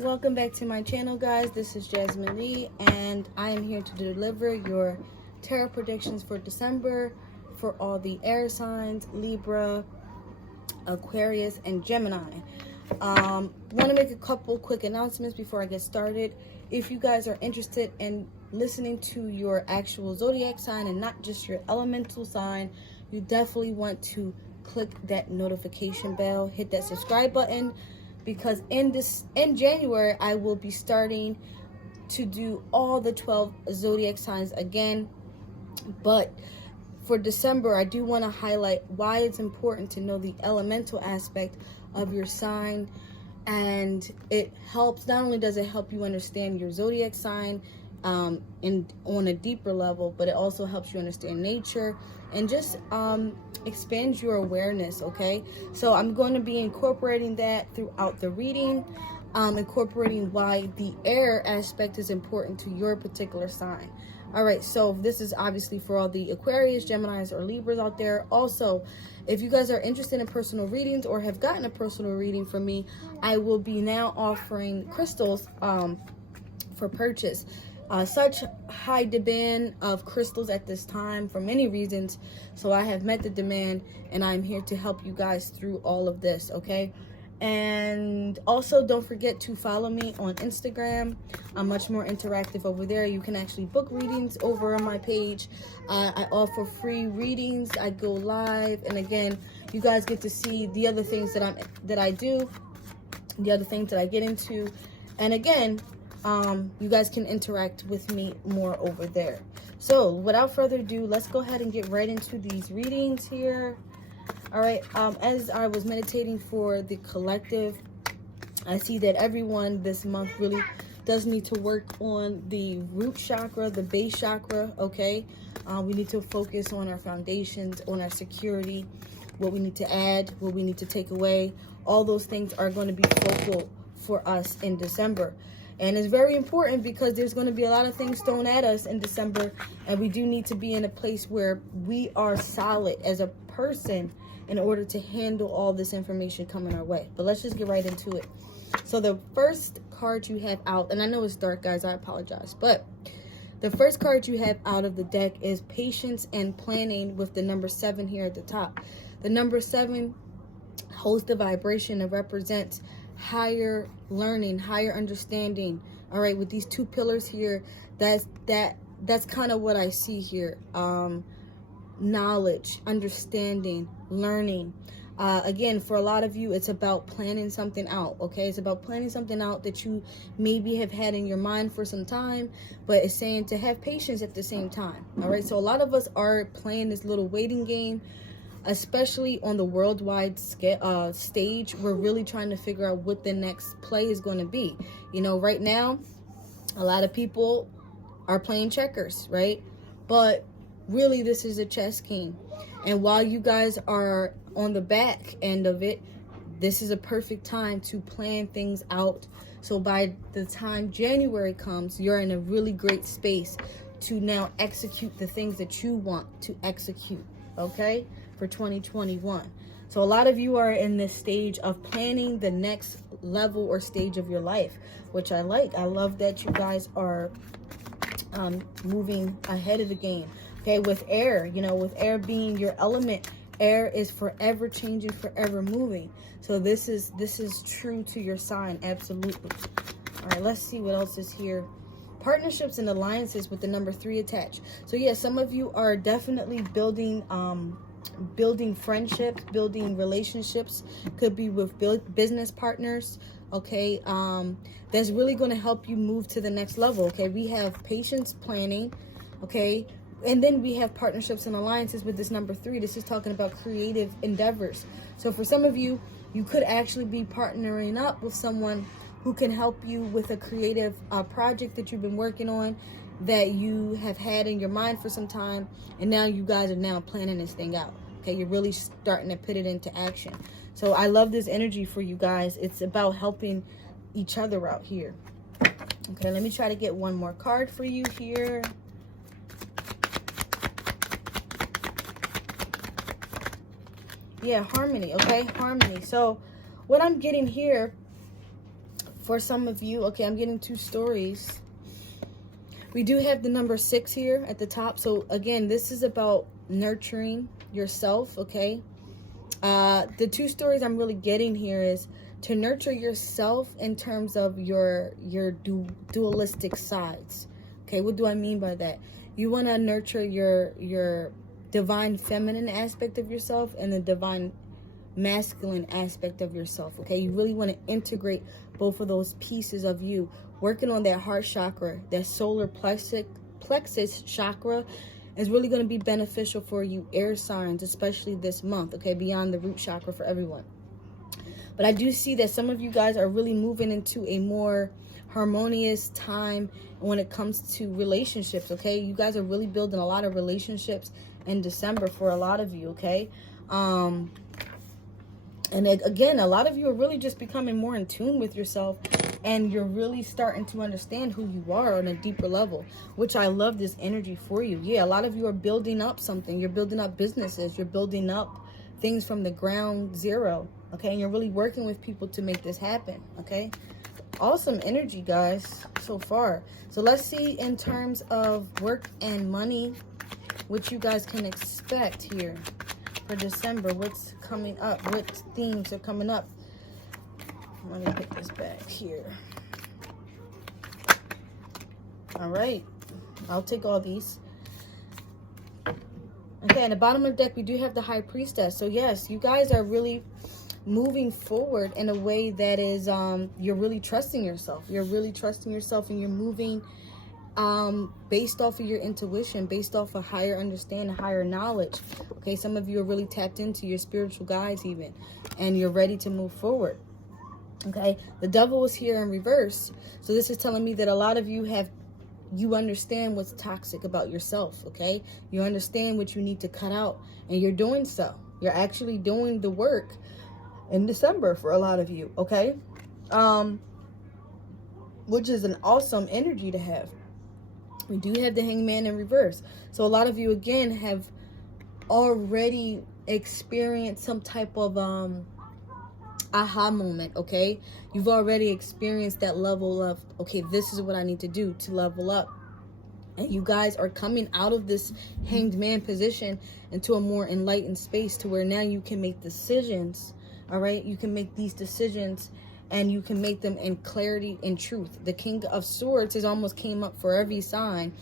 Welcome back to my channel, guys. This is Jasmine Lee, and I am here to deliver your tarot predictions for December for all the air signs: Libra, Aquarius, and Gemini. Want to make a couple quick announcements before I get started. If you guys are interested in listening to your actual zodiac sign and not just your elemental sign, you definitely want to click that notification bell, hit that subscribe button, because in January I will be starting to do all the 12 zodiac signs again. But for December, I do want to highlight why it's important to know the elemental aspect of your sign. And it helps, not only does it help you understand your zodiac sign on a deeper level, but it also helps you understand nature and just expands your awareness. Okay, so I'm going to be incorporating that throughout the reading, incorporating why the air aspect is important to your particular sign. All right, so this is obviously for all the Aquarius, Geminis, or Libras out there. Also, if you guys are interested in personal readings or have gotten a personal reading from me, I will be now offering crystals for purchase. Such high demand of crystals at this time for many reasons, so I have met the demand, and I'm here to help you guys through all of this. Okay, and also don't forget to follow me on Instagram. I'm much more interactive over there. You can actually book readings over on my page. I offer free readings. I go live, and again, you guys get to see the other things that I do, the other things that I get into, and again, you guys can interact with me more over there. So without further ado, let's go ahead and get right into these readings here. All right, as I was meditating for the collective, I see that everyone this month really does need to work on the root chakra, the base chakra. Okay, we need to focus on our foundations, on our security, what we need to add, what we need to take away. All those things are going to be focal for us in December. And it's very important because there's going to be a lot of things thrown at us in December, and we do need to be in a place where we are solid as a person in order to handle all this information coming our way. But let's just get right into it. So the first card you have out, and I know it's dark, guys, I apologize, but the first card you have out of the deck is Patience and Planning, with the number 7 here at the top. The number 7 holds the vibration and represents higher learning, higher understanding. All right, with these two pillars here, that's kind of what I see here. Knowledge, understanding, learning. Again, for a lot of you, it's about planning something out. Okay, it's about planning something out that you maybe have had in your mind for some time, but it's saying to have patience at the same time. All right, so a lot of us are playing this little waiting game, especially on the worldwide stage. We're really trying to figure out what the next play is going to be. You know, right now, a lot of people are playing checkers, right? But really, this is a chess game. And while you guys are on the back end of it, this is a perfect time to plan things out. So by the time January comes, you're in a really great space to now execute the things that you want to execute, okay, for 2021. So a lot of you are in this stage of planning the next level or stage of your life, which I like. I love that you guys are moving ahead of the game. Okay, with air, you know, with air being your element, air is forever changing, forever moving. So this is true to your sign, absolutely. All right, let's see what else is here. Partnerships and alliances with the number 3 attached. So yeah, some of you are definitely building friendships, building relationships. Could be with business partners. Okay, that's really going to help you move to the next level. Okay, we have patience, planning. Okay, and then we have partnerships and alliances with this number 3. This is talking about creative endeavors. So for some of you, you could actually be partnering up with someone who can help you with a creative project that you've been working on, that you have had in your mind for some time, and now you guys are now planning this thing out. Okay, you're really starting to put it into action. So I love this energy for you guys. It's about helping each other out here. Okay, let me try to get one more card for you here. Yeah, harmony. Okay, harmony. So what I'm getting here For some of you, okay, I'm getting 2 stories. We do have the number 6 here at the top. So again, this is about nurturing yourself, okay? The 2 stories I'm really getting here is to nurture yourself in terms of your dualistic sides. Okay, what do I mean by that? You want to nurture your divine feminine aspect of yourself and the divine masculine aspect of yourself. Okay, you really want to integrate both of those pieces of you. Working on that heart chakra, that solar plexus chakra is really going to be beneficial for you air signs, especially this month, okay, beyond the root chakra for everyone. But I do see that some of you guys are really moving into a more harmonious time when it comes to relationships, okay? You guys are really building a lot of relationships in December for a lot of you, okay? And again, a lot of you are really just becoming more in tune with yourself, and you're really starting to understand who you are on a deeper level, which I love this energy for you. Yeah, a lot of you are building up something. You're building up businesses. You're building up things from the ground zero, okay? And you're really working with people to make this happen, okay? Awesome energy, guys, so far. So let's see in terms of work and money, what you guys can expect here for December. What's coming up? What themes are coming up? Let me put this back here. All right, I'll take all these. Okay, at the bottom of the deck, we do have the High Priestess. So yes, you guys are really moving forward in a way that is, you're really trusting yourself. You're really trusting yourself, and you're moving based off of your intuition, based off of higher understanding, higher knowledge. Okay, some of you are really tapped into your spiritual guides even, and you're ready to move forward. Okay, the Devil is here in reverse. So this is telling me that a lot of you understand what's toxic about yourself, okay? You understand what you need to cut out, and you're doing so. You're actually doing the work in December for a lot of you, okay? Which is an awesome energy to have. We do have the Hangman in reverse. So a lot of you, again, have already experienced some type of aha moment, okay? You've already experienced that level of, okay, this is what I need to do to level up. And you guys are coming out of this hanged man position into a more enlightened space to where now you can make decisions, all right? You can make these decisions, and you can make them in clarity and truth. The King of Swords has almost came up for every sign,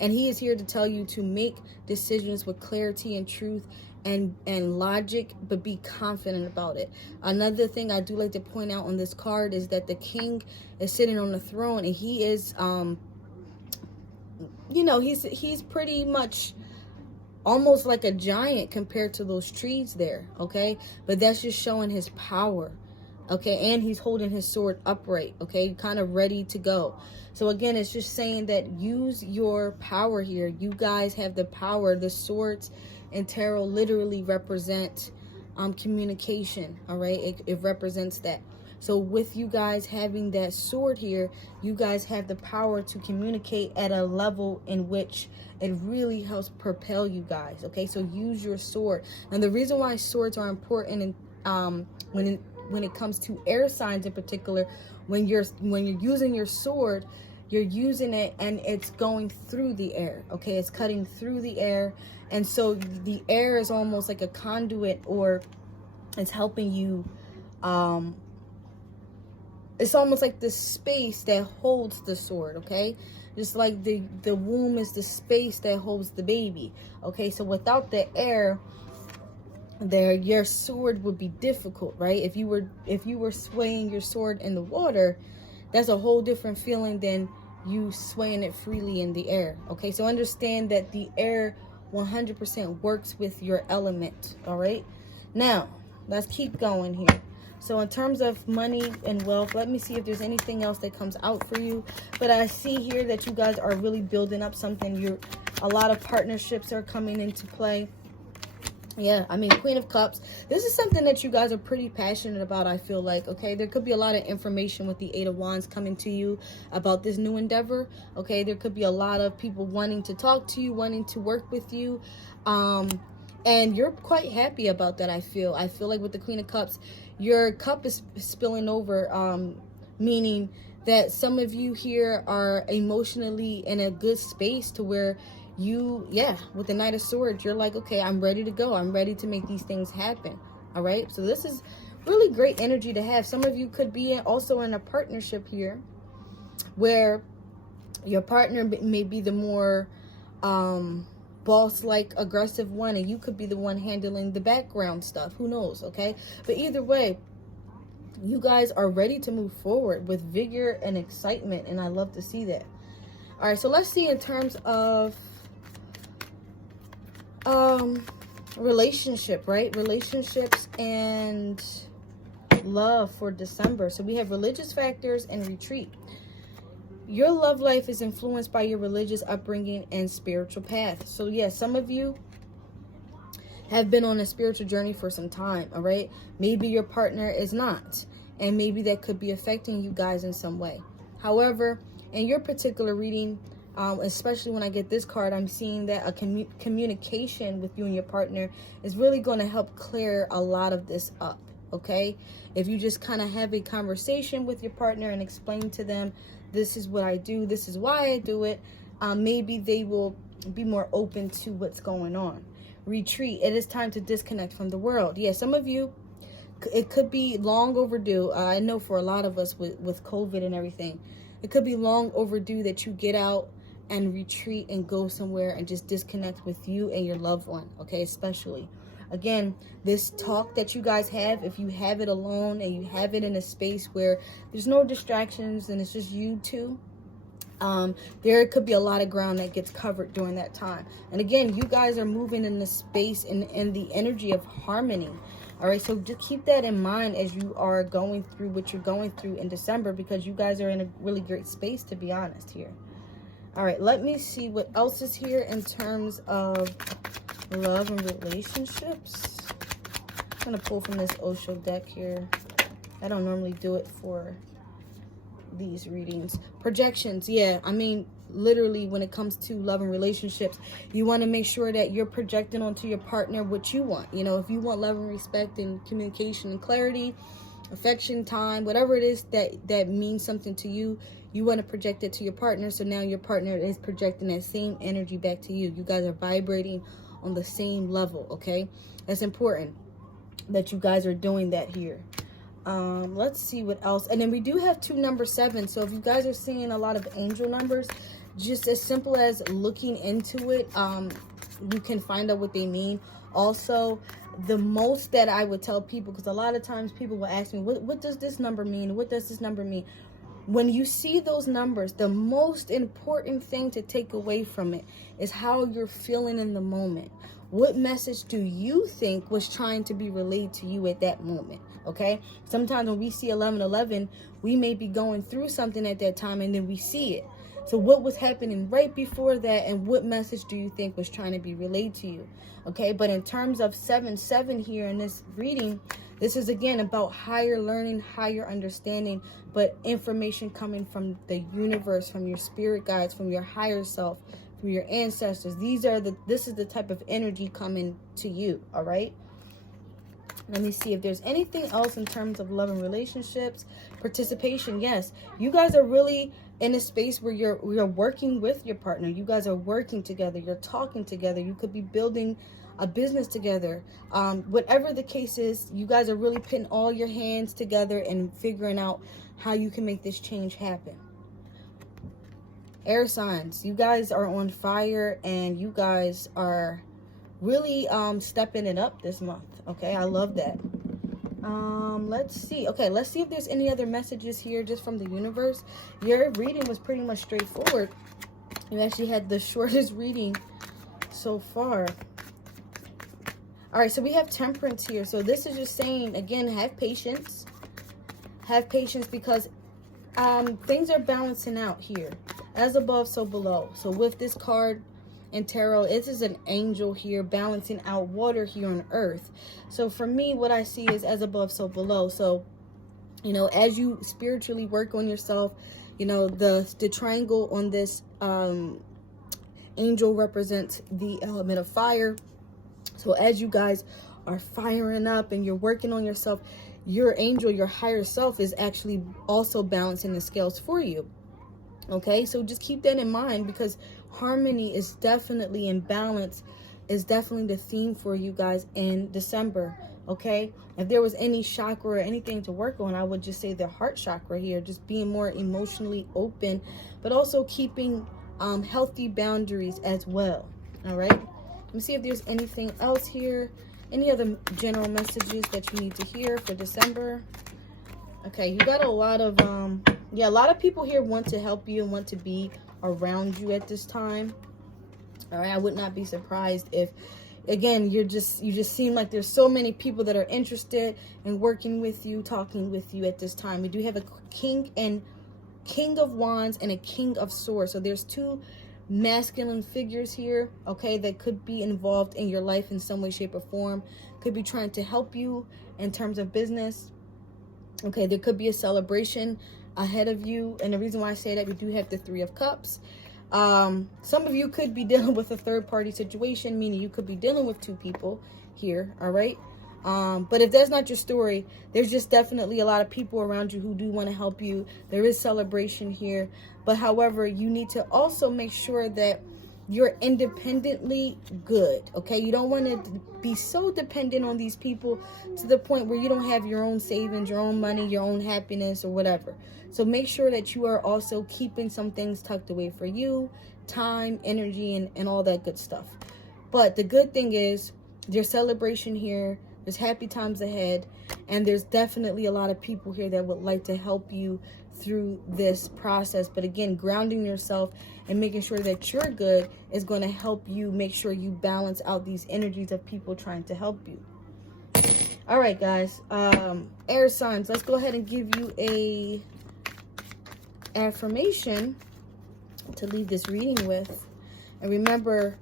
and he is here to tell you to make decisions with clarity and truth and logic, but be confident about it. Another thing I do like to point out on this card is that the king is sitting on the throne, and he is you know, he's pretty much almost like a giant compared to those trees there, okay? But that's just showing his power, okay? And he's holding his sword upright, okay? Kind of ready to go. So again, it's just saying that use your power here. You guys have the power. The swords and tarot literally represent communication, all right? It represents that. So with you guys having that sword here, you guys have the power to communicate at a level in which it really helps propel you guys, okay? So use your sword. And the reason why swords are important in, when it comes to air signs in particular, when you're using your sword, you're using it and it's going through the air, okay? It's cutting through the air. And so the air is almost like a conduit, or it's helping you, it's almost like the space that holds the sword, okay? Just like the womb is the space that holds the baby, okay? So without the air there, your sword would be difficult, right? If you were swaying your sword in the water, that's a whole different feeling than you swaying it freely in the air, okay? So understand that the air 100% works with your element, all right? Now, let's keep going here. So in terms of money and wealth, let me see if there's anything else that comes out for you. But I see here that you guys are really building up something. A lot of partnerships are coming into play. Yeah, I mean, Queen of Cups. This is something that you guys are pretty passionate about, I feel like, okay? There could be a lot of information with the Eight of Wands coming to you about this new endeavor, okay? There could be a lot of people wanting to talk to you, wanting to work with you. And you're quite happy about that, I feel. I feel like with the Queen of Cups, your cup is spilling over meaning that some of you here are emotionally in a good space to where you, with the Knight of Swords, you're like, okay, I'm ready to go. I'm ready to make these things happen. All right. So this is really great energy to have. Some of you could be also in a partnership here where your partner may be the more boss-like aggressive one, and you could be the one handling the background stuff. Who knows? Okay. But either way, you guys are ready to move forward with vigor and excitement, and I love to see that. All right, so let's see in terms of relationship, right? Relationships and love for December. So we have religious factors and retreat. Your love life is influenced by your religious upbringing and spiritual path. So yes, some of you have been on a spiritual journey for some time, all right? Maybe your partner is not, and maybe that could be affecting you guys in some way. However, in your particular reading, especially when I get this card, I'm seeing that a communication with you and your partner is really going to help clear a lot of this up, okay? If you just kind of have a conversation with your partner and explain to them, this is what I do, this is why I do it, maybe they will be more open to what's going on. Retreat. It is time to disconnect from the world. Yeah, some of you, it could be long overdue. I know for a lot of us with COVID and everything, it could be long overdue that you get out and retreat and go somewhere and just disconnect with you and your loved one, okay? Especially, again, this talk that you guys have, if you have it alone and you have it in a space where there's no distractions and it's just you two, there could be a lot of ground that gets covered during that time. And again, you guys are moving in the space and the energy of harmony. All right, so just keep that in mind as you are going through what you're going through in December, because you guys are in a really great space, to be honest here. All right, let me see what else is here in terms of love and relationships. I'm going to pull from this Osho deck here. I don't normally do it for these readings. Projections. Yeah, I mean, literally when it comes to love and relationships, you want to make sure that you're projecting onto your partner what you want. You know, if you want love and respect and communication and clarity, affection, time, whatever it is that means something to you, you want to project it to your partner. So now your partner is projecting that same energy back to you. You guys are vibrating on the same level, okay? That's important that you guys are doing that here. Let's see what else. And then we do have 2 number 7. So if you guys are seeing a lot of angel numbers, just as simple as looking into it, you can find out what they mean. Also, the most that I would tell people, because a lot of times people will ask me, what does this number mean? What does this number mean? When you see those numbers, the most important thing to take away from it is how you're feeling in the moment. What message do you think was trying to be relayed to you at that moment? Okay, sometimes when we see 1111, we may be going through something at that time and then we see it. So what was happening right before that, and what message do you think was trying to be relayed to you? Okay, but in terms of 7-7 here in this reading, this is again about higher learning, higher understanding, but information coming from the universe, from your spirit guides, from your higher self, from your ancestors. This is the type of energy coming to you. All right. Let me see if there's anything else in terms of love and relationships. Participation. Yes, you guys are really in a space where you're working with your partner. You guys are working together. You're talking together. You could be building a business together. Whatever the case is, you guys are really putting all your hands together and figuring out how you can make this change happen. Air signs, you guys are on fire and you guys are really stepping it up this month. Okay, I love that. Let's see. Okay, let's see if there's any other messages here just from the universe. Your reading was pretty much straightforward. You actually had the shortest reading so far. All right, so we have temperance here. So this is just saying, again, have patience. Have patience, because things are balancing out here. As above, so below. So with this card and tarot, it is an angel here balancing out water here on earth. So for me, what I see is as above, so below. So, you know, as you spiritually work on yourself, you know, the triangle on this angel represents the element of fire. So as you guys are firing up and you're working on yourself, your angel, your higher self, is actually also balancing the scales for you. Okay, so just keep that in mind, because harmony is definitely in balance, is definitely the theme for you guys in December. Okay, if there was any chakra or anything to work on, I would just say the heart chakra here, just being more emotionally open, but also keeping healthy boundaries as well. All right, let me see if there's anything else here, any other general messages that you need to hear for December. Okay, you got a lot of yeah, a lot of people here want to help you and want to be around you at this time. All right, I would not be surprised if, again, you just seem like there's so many people that are interested in working with you, talking with you at this time. We do have a king of wands and a king of swords, so there's two masculine figures here, okay, that could be involved in your life in some way, shape, or form. Could be trying to help you in terms of business. Okay, there could be a celebration ahead of you. And the reason why I say that, we do have the Three of Cups. Some of you could be dealing with a third-party situation, meaning you could be dealing with two people here, all right? But if that's not your story, there's just definitely a lot of people around you who do want to help you. There is celebration here. But however, you need to also make sure that you're independently good, okay? You don't want to be so dependent on these people to the point where you don't have your own savings, your own money, your own happiness, or whatever. So make sure that you are also keeping some things tucked away for you, time, energy, and all that good stuff. But the good thing is there's celebration here, there's happy times ahead, and there's definitely a lot of people here that would like to help you through this process. But again, grounding yourself and making sure that you're good is going to help you make sure you balance out these energies of people trying to help you. All right, guys, air signs, let's go ahead and give you a affirmation to leave this reading with. And remember,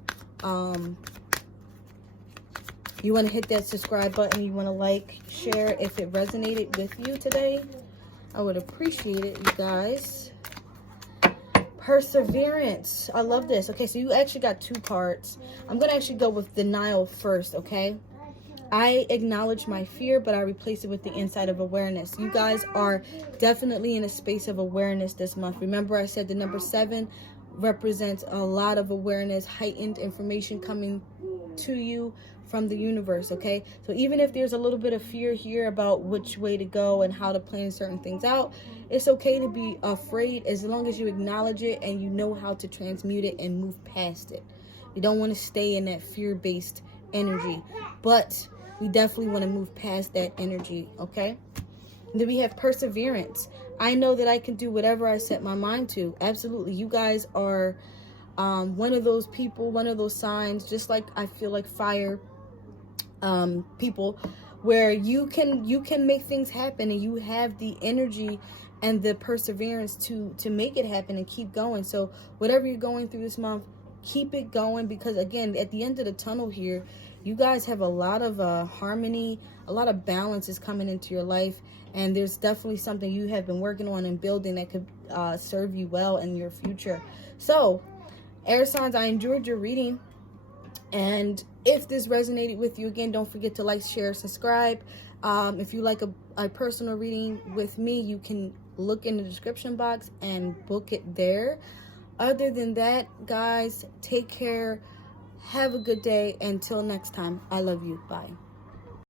you want to hit that subscribe button, you want to like, share if it resonated with you today. I would appreciate it, you guys. Perseverance. I love this. Okay, so you actually got two parts. I'm going to actually go with denial first, okay? I acknowledge my fear, but I replace it with the insight of awareness. You guys are definitely in a space of awareness this month. Remember, I said the number 7 represents a lot of awareness, heightened information coming to you from the universe, okay? So even if there's a little bit of fear here about which way to go and how to plan certain things out, it's okay to be afraid as long as you acknowledge it and you know how to transmute it and move past it. You don't want to stay in that fear-based energy, but we definitely want to move past that energy, okay? And then we have perseverance. I know that I can do whatever I set my mind to. Absolutely. You guys are one of those people, one of those signs, just like I feel like fire people, where you can make things happen, and you have the energy and the perseverance to make it happen and keep going. So whatever you're going through this month, keep it going, because again, at the end of the tunnel here, you guys have a lot of harmony, a lot of balance is coming into your life, and there's definitely something you have been working on and building that could serve you well in your future. So air signs, I enjoyed your reading. And if this resonated with you, again, don't forget to like, share, subscribe. If you like a personal reading with me, you can look in the description box and book it there. Other than that, guys, take care. Have a good day. Until next time, I love you. Bye.